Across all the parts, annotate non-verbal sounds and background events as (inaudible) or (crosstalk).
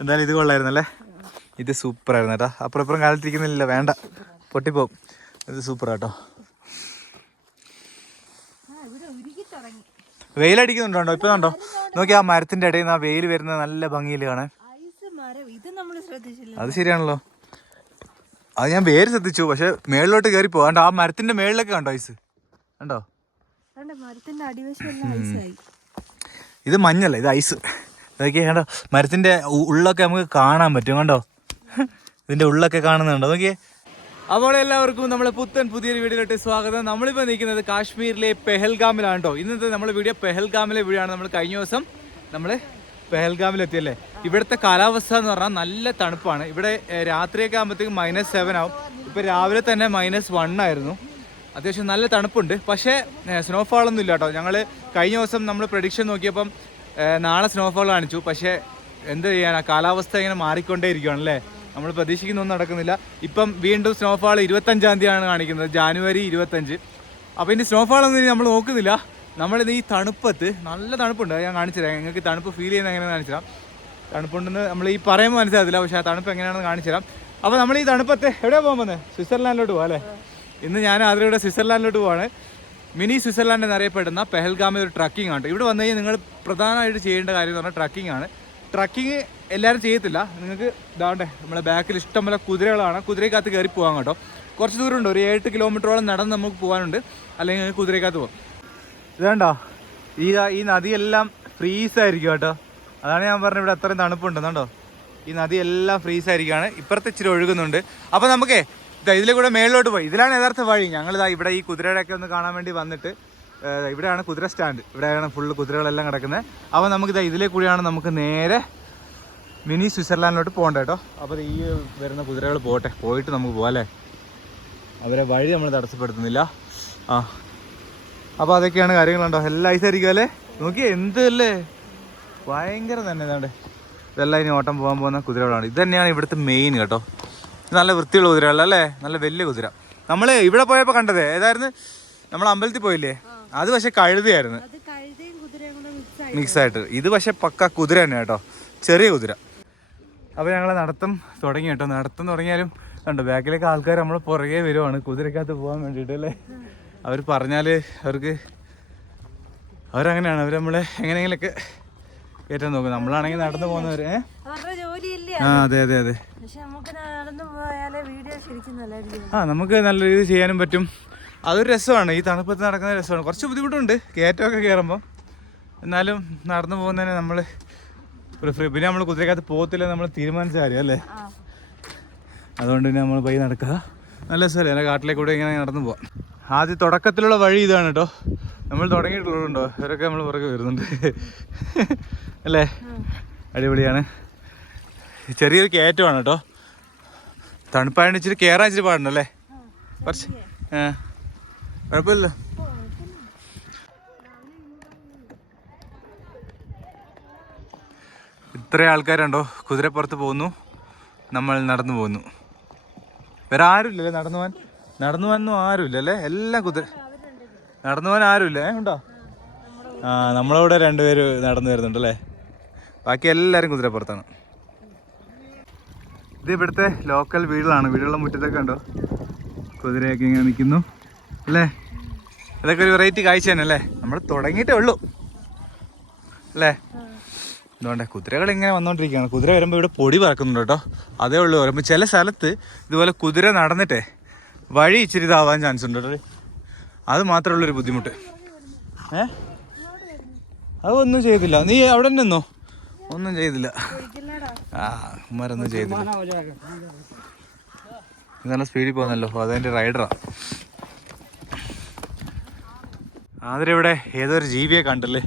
എന്തായാലും ഇത് കൊള്ളായിരുന്നല്ലേ? ഇത് സൂപ്പർ ആയിരുന്നു കേട്ടോ. അപ്പുറം ഇപ്പുറം കാലത്തിരിക്കുന്നില്ല വേണ്ട. പൊട്ടിപ്പോവും. ഇത് സൂപ്പർ കേട്ടോ വെയിലടിക്കുന്നുണ്ടോ? ഇപ്പൊ കണ്ടോ? നോക്കി ആ മരത്തിന്റെ ഇടയിൽ നിന്ന് ആ വെയിൽ വരുന്നത് നല്ല ഭംഗിയിൽ കാണാൻ. അത് ശരിയാണല്ലോ. അത് ഞാൻ പേര് ശ്രദ്ധിച്ചു പക്ഷെ മേളിലോട്ട് കയറി പോകാണ്ട് ആ മരത്തിന്റെ മേളിലൊക്കെ കണ്ടോ ഐസ്? കണ്ടോ? ഇത് മഞ്ഞല്ല? ഇത് ഐസ്. ഇതൊക്കെ കണ്ടോ? മരത്തിന്റെ ഉള്ളൊക്കെ നമുക്ക് കാണാൻ പറ്റും കണ്ടോ? ഇതിന്റെ ഉള്ളൊക്കെ കാണുന്നുണ്ടോ? നോക്കിയേ. അപ്പോൾ എല്ലാവർക്കും നമ്മളെ പുത്തൻ പുതിയൊരു വീഡിയോയിലോട്ട് സ്വാഗതം. നമ്മളിപ്പോൾ നിൽക്കുന്നത് കാശ്മീരിലെ പെഹൽഗാമിലാണ് കേട്ടോ ഇന്നത്തെ നമ്മുടെ വീഡിയോ പെഹൽഗാമിലെ വീഡിയോ ആണ് നമ്മൾ കഴിഞ്ഞ ദിവസം നമ്മൾ പെഹൽഗാമിലെത്തിയല്ലേ? ഇവിടുത്തെ കാലാവസ്ഥ എന്ന് പറഞ്ഞാൽ നല്ല തണുപ്പാണ്. ഇവിടെ രാത്രിയൊക്കെ ആകുമ്പോഴത്തേക്കും മൈനസ് സെവൻ ആവും. ഇപ്പോൾ രാവിലെ തന്നെ മൈനസ് വൺ ആയിരുന്നു. അത്യാവശ്യം നല്ല തണുപ്പുണ്ട്. പക്ഷേ സ്നോഫാൾ ഒന്നും ഇല്ല കേട്ടോ ഞങ്ങൾ കഴിഞ്ഞ ദിവസം നമ്മൾ പ്രഡിക്ഷൻ നോക്കിയപ്പം നാളെ സ്നോഫോൾ കാണിച്ചു. പക്ഷേ എന്ത് ചെയ്യാനാ? കാലാവസ്ഥ ഇങ്ങനെ മാറിക്കൊണ്ടേ ഇരിക്കുകയാണ് അല്ലേ നമ്മൾ പ്രതീക്ഷിക്കുന്നൊന്നും നടക്കുന്നില്ല. ഇപ്പം വീണ്ടും സ്നോഫാൾ ഇരുപത്തഞ്ചാം തീയതിയാണ് കാണിക്കുന്നത്. ജാനുവരി ഇരുപത്തഞ്ച്. അപ്പോൾ ഇനി സ്നോഫാൾ ഒന്നും ഇനി നമ്മൾ നോക്കുന്നില്ല. നമ്മളിത് ഈ തണുപ്പത്ത് നല്ല തണുപ്പുണ്ട്. ഞാൻ കാണിച്ചു തരാം നിങ്ങൾക്ക് തണുപ്പ് ഫീൽ ചെയ്യുന്ന എങ്ങനെയാണെന്ന് കാണിച്ചു തരാം തണുപ്പുണ്ടെന്ന് നമ്മൾ ഈ പറയുമ്പോൾ മനസ്സിലാകത്തില്ല. പക്ഷേ ആ തണുപ്പ് എങ്ങനെയാണെന്ന് കാണിച്ചു തരാം അപ്പോൾ നമ്മൾ ഈ തണുപ്പത്ത് എവിടെയാണ് പോകാൻ പോകുന്നത്? സ്വിറ്റ്സർലാൻഡിലോട്ട് പോകാം അല്ലേ? ഇന്ന് ഞാൻ ആദ്രയുടെ സ്വിറ്റ്സർലാൻഡിലോട്ട് പോവാണ്. മിനി സ്വിറ്റ്സർലാൻഡ് എന്നറിയപ്പെടുന്ന പെഹൽഗാമിൽ ഒരു ട്രക്കിംഗ് ആണ്. ഇവിടെ വന്നു കഴിഞ്ഞാൽ നിങ്ങൾ പ്രധാനമായിട്ട് ചെയ്യേണ്ട കാര്യം എന്ന് പറഞ്ഞാൽ ട്രക്കിംഗ് ആണ്. ട്രക്കിംഗ് എല്ലാവരും ചെയ്യത്തില്ല. നിങ്ങൾക്ക് ഇതാണ്ടേ നമ്മുടെ ബാക്കിൽ ഇഷ്ടംപോലെ കുതിരകളാണ്. കുതിരക്കകത്ത് കയറി പോകാൻ കേട്ടോ. കുറച്ച് ദൂരമുണ്ട്. ഒരു ഏഴ് കിലോമീറ്ററോളം നടന്ന് നമുക്ക് പോകാനുണ്ട്. അല്ലെങ്കിൽ നിങ്ങൾക്ക് കുതിരക്കകത്ത് പോകാം. ഇതാണ്ടോ? ഈ ഈ നദിയെല്ലാം ഫ്രീസ് ആയിരിക്കും കേട്ടോ. അതാണ് ഞാൻ പറഞ്ഞത്. ഇവിടെ അത്രയും തണുപ്പുണ്ടെന്നുണ്ടോ ഈ നദിയെല്ലാം എല്ലാം ഫ്രീസ് ആയിരിക്കുകയാണ് ഇപ്പുറത്ത് ഇച്ചിരി ഒഴുകുന്നുണ്ട്. അപ്പോൾ നമുക്കേ ഇതിലെ കൂടെ മേളിലോട്ട് പോയി. ഇതിലാണ് യഥാർത്ഥ വഴി. ഞങ്ങൾ ഇതാ ഇവിടെ ഈ കുതിരയുടെയൊക്കെ ഒന്ന് കാണാൻ വേണ്ടി വന്നിട്ട് ഇവിടെയാണ് കുതിര സ്റ്റാൻഡ് ഇവിടെയാണ് ഫുള്ള് കുതിരകളെല്ലാം കിടക്കുന്നത്. അപ്പോൾ നമുക്ക് ഇതാ ഇതിലെ കൂടിയാണ് നമുക്ക് നേരെ മിനി സ്വിറ്റ്സർലാൻഡിലോട്ട് പോകണ്ട കേട്ടോ. അപ്പോൾ ഈ വരുന്ന കുതിരകൾ പോട്ടെ പോയിട്ട് നമുക്ക് പോകാം അവരെ വഴി നമ്മൾ തടസ്സപ്പെടുത്തുന്നില്ല. ആ. അപ്പോൾ അതൊക്കെയാണ് കാര്യങ്ങളുണ്ടോ എല്ലാം ഐസായിരിക്കും അല്ലേ? നോക്കി എന്തല്ലേ ഭയങ്കര തന്നെ ഇതാണ്ട് ഇതെല്ലാം ഇനി ഓട്ടം പോകാൻ പോകുന്ന കുതിരകളാണ്. ഇത് തന്നെയാണ് ഇവിടുത്തെ മെയിൻ കേട്ടോ. നല്ല വൃത്തിയുള്ള കുതിരകളല്ലേ? നല്ല വലിയ കുതിര. നമ്മൾ ഇവിടെ പോയപ്പോൾ കണ്ടത് ഏതായിരുന്നു? നമ്മൾ അമ്പലത്തിൽ പോയില്ലേ? അത് പക്ഷെ കഴുതയായിരുന്നു. മിക്സ് ആയി മിക്സ് ആയിട്ട്. ഇത് പക്ഷെ പക്ക കുതിര തന്നെ കേട്ടോ. ചെറിയ കുതിര. അപ്പോൾ ഞങ്ങൾ നടത്തം തുടങ്ങി കേട്ടോ. നടത്തം തുടങ്ങിയാലും കണ്ടോ ബാക്കിലേക്ക് ആൾക്കാർ നമ്മൾ പുറകെ വരുവാണ്. കുതിരക്കകത്ത് പോകാൻ വേണ്ടിയിട്ട് അല്ലേ? അവർ പറഞ്ഞാൽ അവർക്ക് അവരങ്ങനെയാണ്. അവർ നമ്മളെ എങ്ങനെയെങ്കിലൊക്കെ കയറ്റാൻ നോക്കും. നമ്മളാണെങ്കിൽ നടന്നു പോകുന്നവർ ജോലിയില്ലേ ആ അതെ അതെ അതെ. ആ നമുക്ക് നല്ല രീതിയിൽ ചെയ്യാനും പറ്റും. അതൊരു രസമാണ്. ഈ തണുപ്പത്ത് നടക്കുന്ന രസമാണ്. കുറച്ച് ബുദ്ധിമുട്ടുണ്ട്. കയറ്റമൊക്കെ കയറുമ്പോൾ എന്നാലും നടന്നു പോകുന്നതിന് നമ്മൾ പ്രിഫർ പിന്നെ നമ്മൾ കുതിരക്കകത്ത് പോകത്തില്ല നമ്മൾ തീരുമാനിച്ച കാര്യം അല്ലേ? അതുകൊണ്ട് തന്നെ നമ്മൾ പോയി നടക്കുക. നല്ല രസമല്ലേ? എന്റെ കാട്ടിലേക്ക് കൂടെ ഇങ്ങനെ നടന്നു പോവാം. ആദ്യ തുടക്കത്തിലുള്ള വഴി ഇതാണ് കേട്ടോ. നമ്മൾ തുടങ്ങിയിട്ടുള്ളതുണ്ടോ ഇവരൊക്കെ നമ്മൾ പുറകെ വരുന്നുണ്ട്. അല്ലേ? അടിപൊളിയാണ്. ചെറിയൊരു കയറ്റമാണ് കേട്ടോ. തണുപ്പായതുകൊണ്ട് ഇച്ചിരി കയറാൻ ഇച്ചിരി പാടുണ്ടല്ലേ? കുറച്ച് കുഴപ്പമില്ല ഇത്ര ആൾക്കാരുണ്ടോ? കുതിരപ്പുറത്ത് പോകുന്നു നമ്മൾ നടന്നു പോകുന്നു. വേറെ ആരുമില്ലല്ലേ നടന്നു പോകാൻ? നടന്നു പോകാനൊന്നും ആരുമില്ലല്ലേ? എല്ലാം കുതിര നടന്നു പോകാൻ ആരുമില്ല ഉണ്ടോ? ആ നമ്മളിവിടെ രണ്ടുപേര് നടന്നു വരുന്നുണ്ടല്ലേ? ബാക്കി എല്ലാവരും കുതിരപ്പുറത്താണ്. ഇത് ഇവിടുത്തെ ലോക്കൽ വീടുകളാണ്. വീടുകളുടെ മുറ്റത്തൊക്കെ ഉണ്ടോ കുതിരയൊക്കെ ഇങ്ങനെ നിൽക്കുന്നു. അല്ലേ? ഇതൊക്കെ ഒരു വെറൈറ്റി കാഴ്ച തന്നെ അല്ലേ? നമ്മൾ തുടങ്ങിയിട്ടേ ഉള്ളൂ. അല്ലേ? എന്തുകൊണ്ട് കുതിരകൾ ഇങ്ങനെ വന്നുകൊണ്ടിരിക്കുകയാണ്. കുതിര വരുമ്പോൾ ഇവിടെ പൊടി പറക്കുന്നുണ്ട് കേട്ടോ. അതേ ഉള്ളൂ. വരുമ്പോൾ ചില സ്ഥലത്ത് ഇതുപോലെ കുതിര നടന്നിട്ടേ വഴി ഇച്ചിരി ഇതാവാൻ ചാൻസ് ഉണ്ട് അത് മാത്രമേ ഉള്ളൊരു ബുദ്ധിമുട്ട്. ഏ? അതൊന്നും ചെയ്തില്ല. നീ അവിടെ നിന്നോ? ഒന്നും ചെയ്തില്ല. ആ ഉമ്മാരൊന്നും ചെയ്തില്ല. ഇതാണ് നല്ല സ്പീഡിൽ പോകുന്നല്ലോ അതെന്റെ റൈഡറാ ആതിരിവിടെ ഏതൊരു ജീവിയെ കണ്ടല്ലേ?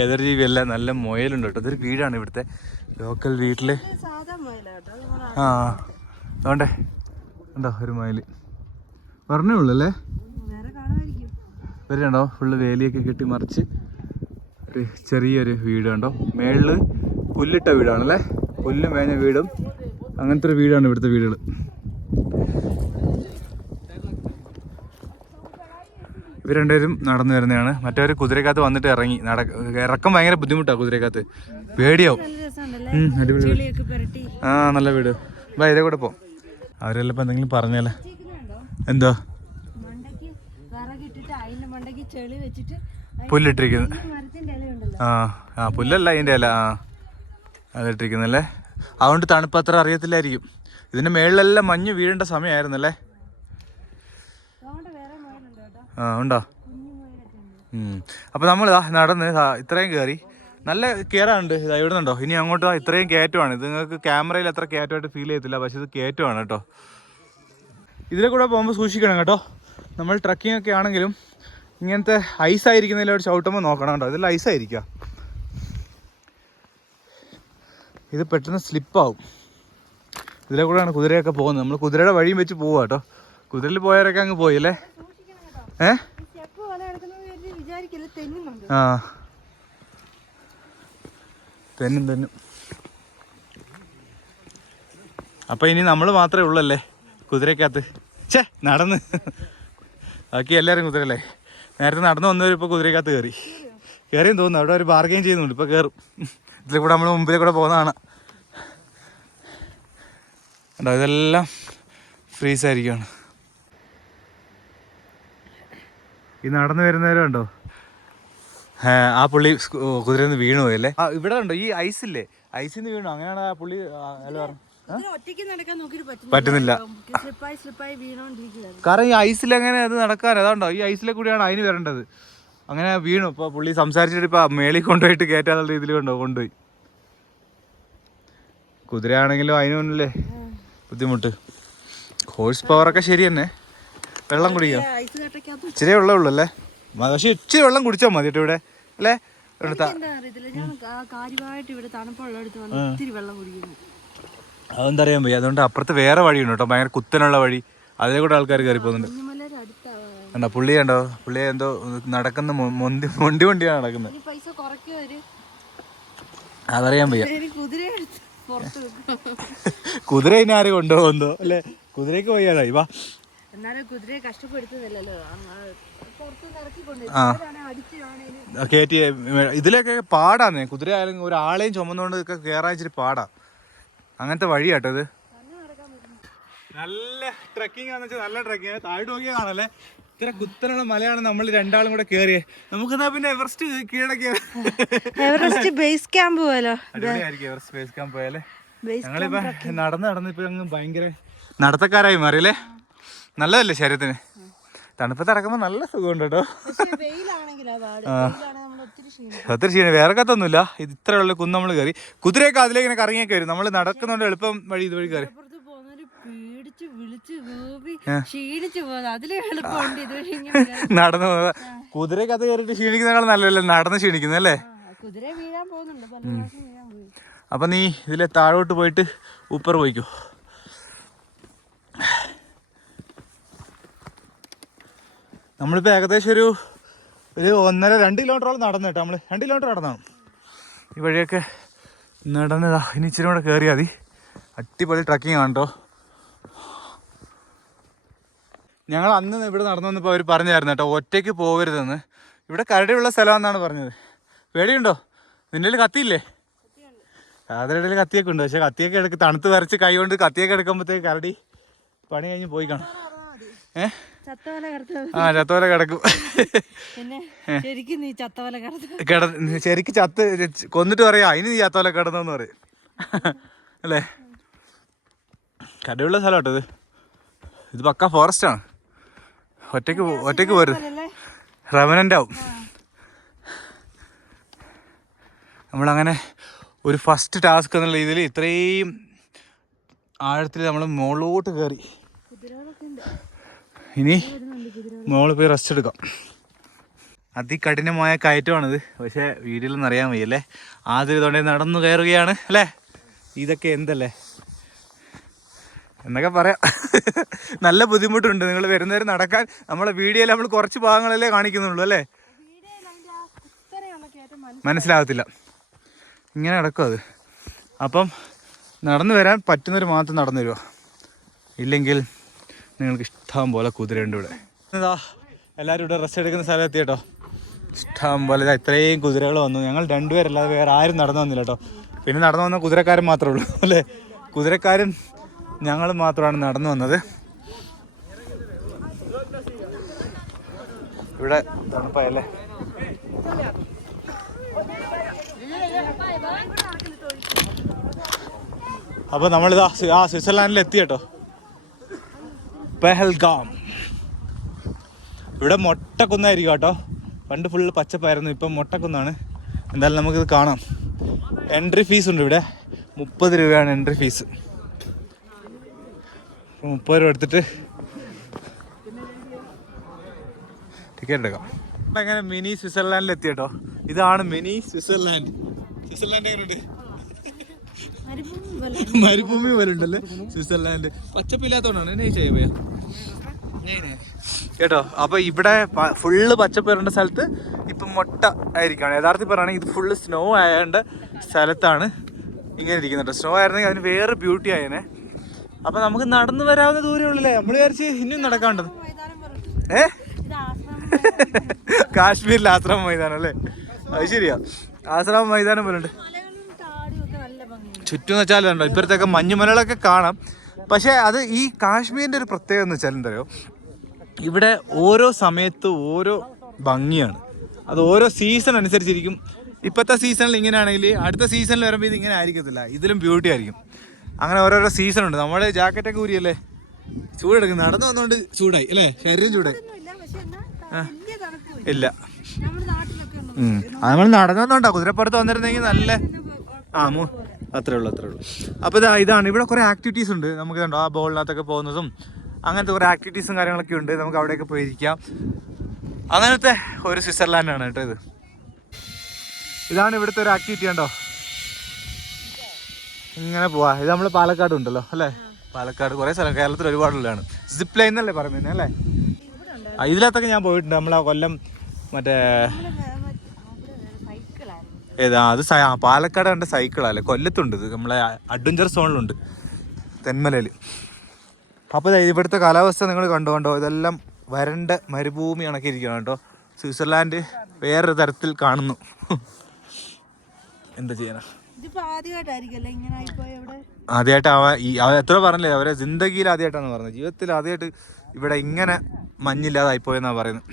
ഏതൊരു ജീവിയല്ല നല്ല മുയലുണ്ട് കേട്ടോ. ഇതൊരു വീടാണ് ഇവിടുത്തെ ലോക്കൽ വീട്ടിൽ ആ അതുകൊണ്ടേ ഉണ്ടോ ഒരു മുയൽ പറഞ്ഞേ ഉള്ളൂ അല്ലേ? വേറെ കാണുമായിരിക്കും. വരുന്നുണ്ടോ ഫുള്ള് വേലിയൊക്കെ കെട്ടി മറിച്ച്. ഒരു ചെറിയൊരു വീട് കണ്ടോ? മേളിൽ പുല്ലിട്ട വീടാണല്ലേ? പുല്ല് മേഞ്ഞ വീടും. അങ്ങനത്തെ ഒരു വീടാണ് ഇവിടുത്തെ വീടുകൾ ഇവർ രണ്ടുപേരും നടന്നു വരുന്നതാണ്. മറ്റവർ കുതിരക്കകത്ത് വന്നിട്ട് ഇറങ്ങി. നട ഇറക്കം ഭയങ്കര ബുദ്ധിമുട്ടാണ് കുതിരക്കകത്ത്. പേടിയാവും. അടിപൊളി ആ നല്ല വീട്. വാ ഇതേ കൂടെ പോ. അവരെല്ലാം ഇപ്പൊ എന്തെങ്കിലും പറഞ്ഞല്ലേ എന്തോ? മണ്ടയ്ക്ക് ആ ആ പുല്ലല്ല അതിന്റെ അല്ല ആ അതിട്ടിരിക്കുന്നല്ലേ? അതുകൊണ്ട് തണുപ്പ് അത്ര അറിയത്തില്ലായിരിക്കും. ഇതിന്റെ മേളിലെല്ലാം മഞ്ഞ് വീഴേണ്ട സമയമായിരുന്നല്ലേ ആ ഉണ്ടോ? കുഞ്ഞു മുയലൊക്കെ ഉണ്ട് അപ്പൊ നമ്മൾ നടന്ന് ഇത്രയും കയറി നല്ല കയറാനുണ്ട് ഇതാ ഇവിടുന്നുണ്ടോ? ഇനി അങ്ങോട്ട് ഇത്രയും കയറ്റമാണ്. ഇത് നിങ്ങൾക്ക് ക്യാമറയിൽ അത്ര കയറ്റമായിട്ട് ഫീൽ ചെയ്യത്തില്ല. പക്ഷെ ഇത് കയറ്റമാണ് കേട്ടോ. ഇതിലെ കൂടെ പോകുമ്പോൾ സൂക്ഷിക്കണം കേട്ടോ. നമ്മൾ ട്രക്കിംഗ് ഒക്കെ ആണെങ്കിലും ഇങ്ങനത്തെ ഐസ് ആയിരിക്കുന്നതിലോട്ട് ചവിട്ടുമ്പോൾ നോക്കണം കേട്ടോ. ഇതിൽ ഐസ് ആയിരിക്കുക ഇത് പെട്ടെന്ന് സ്ലിപ്പാവും ഇതിലെ കൂടെയാണ് കുതിരയൊക്കെ പോകുന്നത്. നമ്മൾ കുതിരയുടെ വഴിയും വെച്ച് പോവുക കേട്ടോ. കുതിരയിൽ പോയവരൊക്കെ അങ്ങ് പോയി അല്ലേ? സൂക്ഷിക്കണം കേട്ടോ. ഏ ആ. തെന്നും തെന്നും. അപ്പൊ ഇനി നമ്മൾ മാത്രമേ ഉള്ളല്ലേ കുതിരക്കകത്ത്? ചേ നടന്ന്. ബാക്കി എല്ലാവരും കുതിരല്ലേ? നേരത്തെ നടന്നു വന്നവർ ഇപ്പോൾ കുതിരക്കകത്ത് കയറി കയറിയും തോന്നുന്നു. അവിടെ ഒരു ബാർഗെയിൻ ചെയ്യുന്നുണ്ട്. ഇപ്പോൾ കയറും ഇതിൽ കൂടെ നമ്മൾ മുമ്പിൽ കൂടെ പോകുന്നതാണ്. കണ്ടോ? ഇതെല്ലാം ഫ്രീസ് ആയിരിക്കുകയാണ് ഈ നടന്നു വരുന്നവരുണ്ടോ ഉണ്ടോ ആ പുള്ളി കുതിരയിൽ നിന്ന് വീണു പോയല്ലേ ഇവിടെ ഉണ്ടോ ഈ ഐസില്ലേ? ഐസിൽ നിന്ന് വീണു. അങ്ങനെയാണ് ആ പുള്ളി പറഞ്ഞു പറ്റുന്നില്ല. കാരണം ഈ ഐസിൽ എങ്ങനെ അത് നടക്കാൻ? അതാണ്ടോ? ഈ ഐസിലെ കൂടിയാണ് അതിന് വരേണ്ടത്. അങ്ങനെ വീണു. ഇപ്പൊ പുള്ളി സംസാരിച്ചിട്ട് ഇപ്പൊ മേളിൽ കൊണ്ടുപോയിട്ട് കേറ്റാന്നുള്ള രീതിയിൽ കൊണ്ടോ കൊണ്ടുപോയി. കുതിരയാണെങ്കിലും അതിന് മുന്നിലേ ബുദ്ധിമുട്ട്. ഹോഴ്സ് പവറൊക്കെ ശരി തന്നെ. വെള്ളം കുടിക്കാം ഇച്ചിരി വെള്ളമേ ഉള്ളൂ അല്ലേ? പക്ഷെ ഇച്ചിരി വെള്ളം കുടിച്ചാൽ മതി കേട്ടോ ഇവിടെ. അല്ലേ? ഇവിടെ കാര്യമായിട്ട് ഇവിടെ തണുപ്പുള്ള വെള്ളം കുടിക്കുന്നു. അതെന്താ അറിയാൻ വയ്യ. അതുകൊണ്ട് അപ്പുറത്ത് വേറെ വഴിയുണ്ട് കേട്ടോ. ഭയങ്കര കുത്തനുള്ള വഴി. അതിലെ കൂടെ ആൾക്കാർ കയറി പോകുന്നുണ്ട്. കണ്ടോ? പുള്ളി കണ്ടോ? പുള്ളി എന്തോ നടക്കുന്ന മൊണ്ടി മൊന്തി മൊണ്ടി വണ്ടിയാണ് നടക്കുന്നത്. അതറിയാൻ വയ്യ. കുതിര ഇനി ആര് കൊണ്ടുപോകുന്നോ? അല്ലെ? കുതിരക്ക് വയ്യാതായി. വാ. കയറ്റി ഇതിലൊക്കെ പാടാന്നേ. കുതിര ആയാലും ഒരാളെയും ചുമന്നുകൊണ്ട് കയറാൻ ഇച്ചിരി പാടാ. അങ്ങനത്തെ വഴിയാട്ടോ ഇത്. തന്നെ നടക്കാൻ പറ്റുന്നു നല്ല ട്രക്കിംഗ് ആണെന്ന് വെച്ചാൽ നല്ല ട്രക്കിംഗ് താഴോട്ട് നോക്കിയാൽ കാണല്ലേ? ഇത്ര കുത്തനുള്ള മലയാണ് നമ്മൾ രണ്ടാളും കൂടെ കേറിയേ. നമുക്ക് എന്നാ പിന്നെ എവറസ്റ്റ് കീഴടക്കിയ എവറസ്റ്റ് ബേസ് ക്യാമ്പ് പോലോ അടിപൊളിയായിരിക്കും എവറസ്റ്റ് ബേസ് ക്യാമ്പ് പോയാലേ. ഞങ്ങളിപ്പോ നടന്ന് നടന്ന് ഇപ്പൊ അങ്ങ് ഭയങ്കര നടത്തക്കാരായി മാറിയല്ലേ? നല്ലതല്ലേ ശരീരത്തിന്? തണുപ്പത്ത് അടക്കുമ്പോ നല്ല സുഖമുണ്ട് കേട്ടോ. ഒത്തിരി ക്ഷീണം വേറെ കത്തൊന്നുമില്ല. ഇത് ഇത്ര ഉള്ള. കുന്ന് നമ്മൾ കയറി. കുതിരയൊക്കെ അതിലേക്ക് ഇങ്ങനെ കറങ്ങിയൊക്കെ വരും. നമ്മൾ നടക്കുന്നോണ്ട് എളുപ്പം വഴി ഇതുവഴി കയറി. നടന്ന് പോകുന്നവര് പേടിച്ച് കയറിട്ട് (laughs) കയറിയിട്ട് ക്ഷീണിക്കുന്നതിനേക്കാൾ നല്ലതല്ലേ? നടന്ന് ക്ഷീണിക്കുന്നല്ലേ കുതിര അപ്പൊ നീ ഇതിലെ താഴോട്ട് പോയിട്ട് ഉപ്പർ പോയിക്കോ. നമ്മളിപ്പോ ഏകദേശം ഒരു ഒരു ഒന്നര രണ്ട് കിലോമീറ്ററോളം നടന്നു കേട്ടോ നമ്മൾ രണ്ട് കിലോമീറ്റർ നടന്നാണ് ഈ വഴിയൊക്കെ നടന്നതാ ഇനി ഇച്ചിരി കൂടെ കയറിയാൽ മതി. അടിപൊളി ട്രക്കിംഗ് ആണ് ഞങ്ങൾ അന്ന് ഇവിടെ നടന്നു വന്നപ്പോൾ അവർ പറഞ്ഞായിരുന്നു കേട്ടോ ഒറ്റയ്ക്ക് പോകരുതെന്ന് ഇവിടെ കരടിയുള്ള സ്ഥലമാണെന്നാണ് പറഞ്ഞത്. പേടിയുണ്ടോ? കയ്യിൽ കത്തിയില്ലേ? അതിനിടയിൽ കത്തിയൊക്കെ ഉണ്ട്. പക്ഷെ കത്തിയൊക്കെ എടുക്ക് തണുത്ത് വരച്ച് കൈ കൊണ്ട് കത്തിയൊക്കെ എടുക്കുമ്പോഴത്തേക്ക് കരടി പണി കഴിഞ്ഞ് പോയി കാണാം. ഏ? ചത്തവല കറുത്ത ആ ചത്തോല കിടക്കും. ശരിക്കും നീ ചത്തവല കിട ശരിക്ക് ചത്ത് കൊന്നിട്ട് പറയാ അതിന് നീ ചത്തോല കിടന്നെന്ന് പറയും. അല്ലേ? കടയുള്ള സ്ഥലം ഇത്. ഇത് പക്ക ഫോറസ്റ്റ് ആണ്. ഒറ്റയ്ക്ക് ഒറ്റയ്ക്ക് ഒറ്റയ്ക്ക് പോരുത്. റവനന്റ് ആവും. നമ്മളങ്ങനെ ഒരു ഫസ്റ്റ് ടാസ്ക് എന്നുള്ള രീതിയിൽ ഇത്രയും ആഴത്തിൽ നമ്മൾ മുകളിലോട്ട് കയറി. ഇനി മോൾ പോയി റെസ്റ്റ് എടുക്കാം. അതികഠിനമായ കയറ്റമാണിത്. പക്ഷേ വീഡിയോയിലൊന്നും അറിയാൻ വയ്യല്ലേ? ആദ്യം ഇതോടെ നടന്നു കയറുകയാണ് അല്ലേ? ഇതൊക്കെ എന്തല്ലേ? എന്നൊക്കെ പറയാം. നല്ല ബുദ്ധിമുട്ടുണ്ട്. നിങ്ങൾ വരുന്നവരെ നടക്കാൻ നമ്മളെ വീഡിയോയിൽ നമ്മൾ കുറച്ച് ഭാഗങ്ങളല്ലേ കാണിക്കുന്നുള്ളൂ അല്ലേ? മനസ്സിലാകത്തില്ല. ഇങ്ങനെ നടക്കും അത്. അപ്പം നടന്നു വരാൻ പറ്റുന്നവർ മാത്രം നടന്നു വരുമോ ഇല്ലെങ്കിൽ നിങ്ങൾക്ക് ഇഷ്ടം പോലെ കുതിരയുണ്ട് ഇവിടെ. എല്ലാവരും ഇവിടെ റെസ്റ്റ് എടുക്കുന്ന സ്ഥലം എത്തി കേട്ടോ. ഇഷ്ടം പോലെ ഇതാ ഇത്രയും കുതിരകൾ വന്നു. ഞങ്ങൾ രണ്ടുപേരല്ലാതെ വേറെ ആരും നടന്നു വന്നില്ല കേട്ടോ. പിന്നെ നടന്നു വന്ന കുതിരക്കാരൻ മാത്രമേ ഉള്ളൂ അല്ലേ? കുതിരക്കാരൻ ഞങ്ങൾ മാത്രമാണ് നടന്നു വന്നത്. ഇവിടെ തണുപ്പായല്ലേ? അപ്പോൾ നമ്മളിതാ ആ സ്വിറ്റ്സർലാൻഡിൽ എത്തി കേട്ടോ. പെഹൽഗാം. ഇവിടെ മൊട്ടക്കുന്നായിരിക്കും കേട്ടോ. പണ്ട് ഫുള്ള് പച്ചപ്പായിരുന്നു ഇപ്പം മൊട്ടക്കുന്നാണ്. എന്തായാലും നമുക്കിത് കാണാം. എൻട്രി ഫീസ് ഉണ്ട് ഇവിടെ. മുപ്പത് രൂപയാണ് എൻട്രി ഫീസ് മുപ്പത് രൂപ എടുത്തിട്ട് ടിക്കറ്റ് എടുക്കാം. അങ്ങനെ മിനി സ്വിറ്റ്സർലാൻഡിൽ എത്തി കേട്ടോ. ഇതാണ് മിനി സ്വിറ്റ്സർലാൻഡ്. സ്വിറ്റ്സർലാൻഡ് എങ്ങനെയുണ്ട്? മരുഭൂമി പോലെ. ഉണ്ടല്ലേ? സ്വിറ്റ്സർലാൻഡ്. പച്ചപ്പില്ലാത്തോണ്ടാണ് കേട്ടോ അപ്പൊ ഇവിടെ ഫുള്ള് പച്ചപ്പ് വരേണ്ട സ്ഥലത്ത് ഇപ്പൊ മൊട്ട ആയിരിക്കാണ്. യഥാർത്ഥത്തിൽ പറയുകയാണെങ്കിൽ ഇത് ഫുള്ള് സ്നോ ആയേണ്ട സ്ഥലത്താണ് ഇങ്ങനെ ഇരിക്കുന്നത് കേട്ടോ. സ്നോ ആയിരുന്നെങ്കിൽ അതിന് വേറെ ബ്യൂട്ടി ആയേനെ. അപ്പൊ നമുക്ക് നടന്നു വരാവുന്ന ദൂരമുള്ളല്ലേ നമ്മൾ വിചാരിച്ച് ഇനിയും നടക്കാണ്ടത്. ഏ? കാശ്മീരിൽ ആശ്രമ മൈതാനം അല്ലേ? അത് ശരിയാ. ആശ്രമ മൈതാനം പോലെ ഉണ്ട് മലകളിലും താടിയും ഒക്കെ നല്ല ഭംഗിയുണ്ട് ചുറ്റും എന്ന് വെച്ചാൽ ഉണ്ടോ ഇപ്പോഴത്തേക്ക് മഞ്ഞുമലകളൊക്കെ കാണാം. പക്ഷേ അത് ഈ കാശ്മീരിന്റെ ഒരു പ്രത്യേകത എന്ന് വെച്ചാൽ എന്തറിയോ ഇവിടെ ഓരോ സമയത്ത് ഓരോ ഭംഗിയാണ്. അത് ഓരോ സീസൺ അനുസരിച്ചിരിക്കും. ഇപ്പോഴത്തെ സീസണിൽ ഇങ്ങനെയാണെങ്കിൽ അടുത്ത സീസണിൽ വരുമ്പോൾ ഇത് ഇങ്ങനെ ആയിരിക്കത്തില്ല. ഇതിലും ബ്യൂട്ടി ആയിരിക്കും. അങ്ങനെ ഓരോരോ സീസൺ ഉണ്ട്. നമ്മൾ ജാക്കറ്റൊക്കെ ഊരിയല്ലേ? ചൂടെടുക്കും നടന്നു വന്നുകൊണ്ട് ചൂടായി അല്ലേ? ശരീരം ചൂടായി. ഇല്ല. നമ്മൾ നടന്നു വന്നോണ്ടാ കുതിരപ്പുറത്ത് വന്നിരുന്നെങ്കിൽ നല്ല ആ മൂ അത്രേ ഉള്ളൂ അത്രേ ഉള്ളൂ അപ്പോൾ ഇതാ ഇതാണ്. ഇവിടെ കുറേ ആക്ടിവിറ്റീസ് ഉണ്ട്. നമുക്ക് കണ്ടോ ആ ബോളിനകത്തൊക്കെ പോകുന്നതും അങ്ങനത്തെ കുറേ ആക്ടിവിറ്റീസും കാര്യങ്ങളൊക്കെ ഉണ്ട്. നമുക്ക് അവിടെയൊക്കെ പോയിരിക്കാം. അങ്ങനത്തെ ഒരു സ്വിറ്റ്സർലാൻഡാണ് കേട്ടോ ഇത്. ഇതാണ് ഇവിടുത്തെ ഒരു ആക്ടിവിറ്റി കണ്ടോ? ഇങ്ങനെ പോവാ. ഇത് നമ്മൾ പാലക്കാട് ഉണ്ടല്ലോ അല്ലേ? പാലക്കാട് കുറേ സ്ഥലം കേരളത്തിൽ ഒരുപാടുള്ളതാണ്. സിപ്പ് ലൈൻ എന്നല്ലേ പറയുന്നത് അല്ലേ? ആ, ഇതിനകത്തൊക്കെ ഞാൻ പോയിട്ടുണ്ട്. നമ്മളാ കൊല്ലം മറ്റേ ഏതാ അത് പാലക്കാട് കണ്ട സൈക്കിളല്ലേ കൊല്ലത്തുണ്ട് ഇത്. നമ്മളെ അഡ്വഞ്ചർ സോണിലുണ്ട് തെന്മലയിൽ അപ്പോൾ ഇവിടുത്തെ കാലാവസ്ഥ നിങ്ങൾ കണ്ടുകൊണ്ടോ കണ്ടോ? ഇതെല്ലാം വരണ്ട മരുഭൂമി കണക്കി ഇരിക്കണം കേട്ടോ. സ്വിറ്റ്സർലാൻഡ് വേറൊരു തരത്തിൽ കാണുന്നു. എന്താ ചെയ്യാനാ? ആദ്യമായിട്ട് അവ ഈ അവ എത്ര പറഞ്ഞില്ലേ? അവരെ ജിന്ദഗിയിൽ ആദ്യമായിട്ടാണ് പറഞ്ഞത്. ജീവിതത്തിൽ ആദ്യമായിട്ട് ഇവിടെ ഇങ്ങനെ മഞ്ഞില്ലാതായി പോയെന്നാണ് പറയുന്നത്.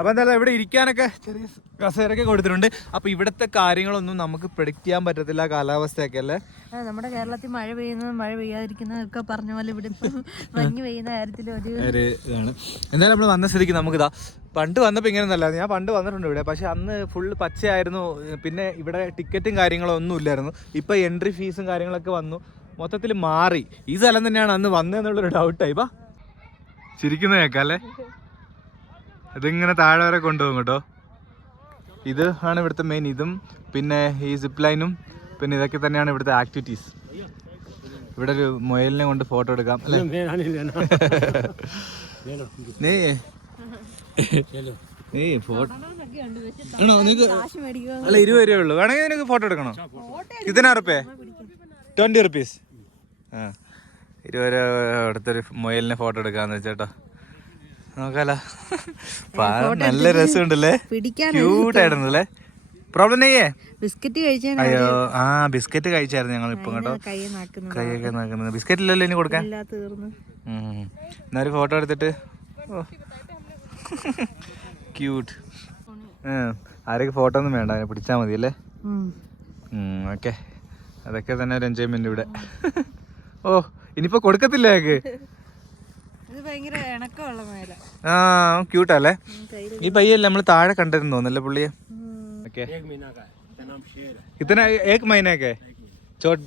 അപ്പോൾ എന്തായാലും ഇവിടെ ഇരിക്കാനൊക്കെ ചെറിയ കസേരൊക്കെ കൊടുത്തിട്ടുണ്ട്. അപ്പോൾ ഇവിടുത്തെ കാര്യങ്ങളൊന്നും നമുക്ക് പ്രിഡിക്റ്റ് ചെയ്യാൻ പറ്റത്തില്ല കാലാവസ്ഥയൊക്കെ അല്ലേ? നമ്മുടെ കേരളത്തിൽ മഴ പെയ്യുന്നതും മഴ പെയ്യാതിരിക്കുന്നതൊക്കെ പറഞ്ഞ പോലെ ഇവിടെ മഞ്ഞ് പെയ്യുന്ന കാര്യത്തിൽ ഒരു ഇതാണ്. എന്തായാലും നമ്മൾ വന്ന സ്ഥിതിക്ക് നമുക്കിതാ പണ്ട് വന്നപ്പോൾ ഇങ്ങനെ നല്ല ഞാൻ പണ്ട് വന്നിട്ടുണ്ട് ഇവിടെ. പക്ഷെ അന്ന് ഫുള്ള് പച്ചയായിരുന്നു. പിന്നെ ഇവിടെ ടിക്കറ്റും കാര്യങ്ങളും ഒന്നും ഇല്ലായിരുന്നു. ഇപ്പം എൻട്രി ഫീസും കാര്യങ്ങളൊക്കെ വന്നു. മൊത്തത്തിൽ മാറി. ഈ സ്ഥലം തന്നെയാണ് അന്ന് വന്നതെന്നുള്ളൊരു ഡൗട്ടായി ഇപ്പം ചിരിക്കുന്ന കേൾക്കാം അല്ലേ? ഇതിങ്ങനെ താഴെ വരെ കൊണ്ടുപോകും കേട്ടോ. ഇത് ആണ് ഇവിടുത്തെ മെയിൻ ഇതും പിന്നെ ഈ സിപ്പ് ലൈനും പിന്നെ ഇതൊക്കെ തന്നെയാണ് ഇവിടുത്തെ ആക്ടിവിറ്റീസ് ഇവിടെ ഒരു മൊയലിനെ കൊണ്ട് ഫോട്ടോ എടുക്കാം അല്ലേ? (laughs) നീ നീ ഫോട്ടോ ആണോ നിനക്ക് അല്ല ഇരുപത് രൂപയേ ഉള്ളൂ. വേണമെങ്കിൽ നിനക്ക് ഫോട്ടോ എടുക്കണോ? ഇതിനാ റുപ്പേ ട്വന്റി റുപ്പീസ് ആ. ഇരുപത് രൂപ അടുത്തൊരു മുയലിനെ ഫോട്ടോ എടുക്കാന്ന് വെച്ചേട്ടോ നോക്കാലോ. നല്ല രസമുണ്ടല്ലേ? പിടിക്കാൻ ക്യൂട്ട് ആയിരുന്നല്ലേ? പ്രോബ്ലം ചെയ്യേ ബിസ്ക്കറ്റ് കഴിച്ചാൽ അയ്യോ ആ ബിസ്ക്കറ്റ് കഴിച്ചായിരുന്നു ഞങ്ങൾ ഇപ്പം കേട്ടോ. കൈയൊക്കെ നോക്കുന്നത് ബിസ്ക്കറ്റ് ഇല്ലല്ലോ ഇനി കൊടുക്കാൻ? എന്നാലും. എന്നാ ഒരു ഫോട്ടോ എടുത്തിട്ട്. ക്യൂട്ട് ആരൊക്കെ ഫോട്ടോ ഒന്നും വേണ്ട അതിനെ പിടിച്ചാൽ മതി അല്ലേ? ഓക്കെ. അതൊക്കെ തന്നെ ഒരു എൻജോയ്മെന്റ് ഇവിടെ. ഓ ഇനിയിപ്പോ കൊടുക്കത്തില്ല അയാൾക്ക് ഇത് ഭയങ്കര ഇണക്കമുള്ള മേല ആ ക്യൂട്ടല്ലേ ഈ പയ്യല്ലേ നമ്മൾ താഴെ കണ്ടിരുന്നു തോന്നല്ലേ പുള്ളിയെ? ഇത്തന ഏക് മൈനൊക്കെ ചോട്ട്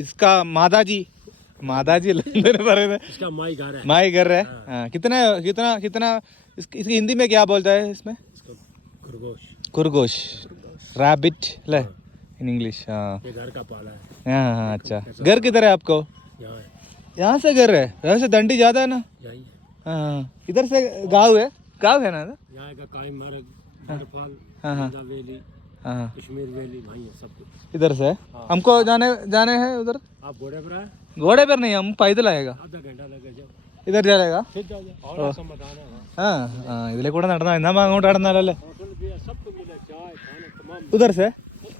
ഇസ്കാ മാതാജി. മാതാജി അല്ല പറയുന്നത് മായി ഗർ കിത്തന കിത്തന കിത്തന ഹിന്ദി മേ ക്യാ ബോൾത്താ ഹൈ ഇസ്മേ? കുർഗോഷ് റാബിറ്റ് അല്ലേ? ഇൻ ഇംഗ്ലീഷ് हाँ हाँ अच्छा घर किधर है आपको यहाँ है यहाँ से घर है यहाँ से दंडी ज्यादा है ना यही है हाँ इधर से गाँव है गाँव है ना इधर? यहाँ का काई मार्ग बर्फाल हाँ हाँ गंगा वैली हाँ हाँ कश्मीर वैली वहीं है सब कुछ इधर से हमको जाने जाने हैं उधर आप घोड़े पर आए घोड़े पर नहीं हम पैदल आएगा आधा घंटा लगे जाओ ഇതൊരു ജാലേകാ फिर जाओ और ऐसा मत आना हाँ ആ ആ ഇതിലെ കൂടെ നടന്നാ എന്നാ അങ്ങോട്ട് നടന്നാലല്ലേ होटल भी है, सबको मिले चाय खाना तमाम ഉദർ സേ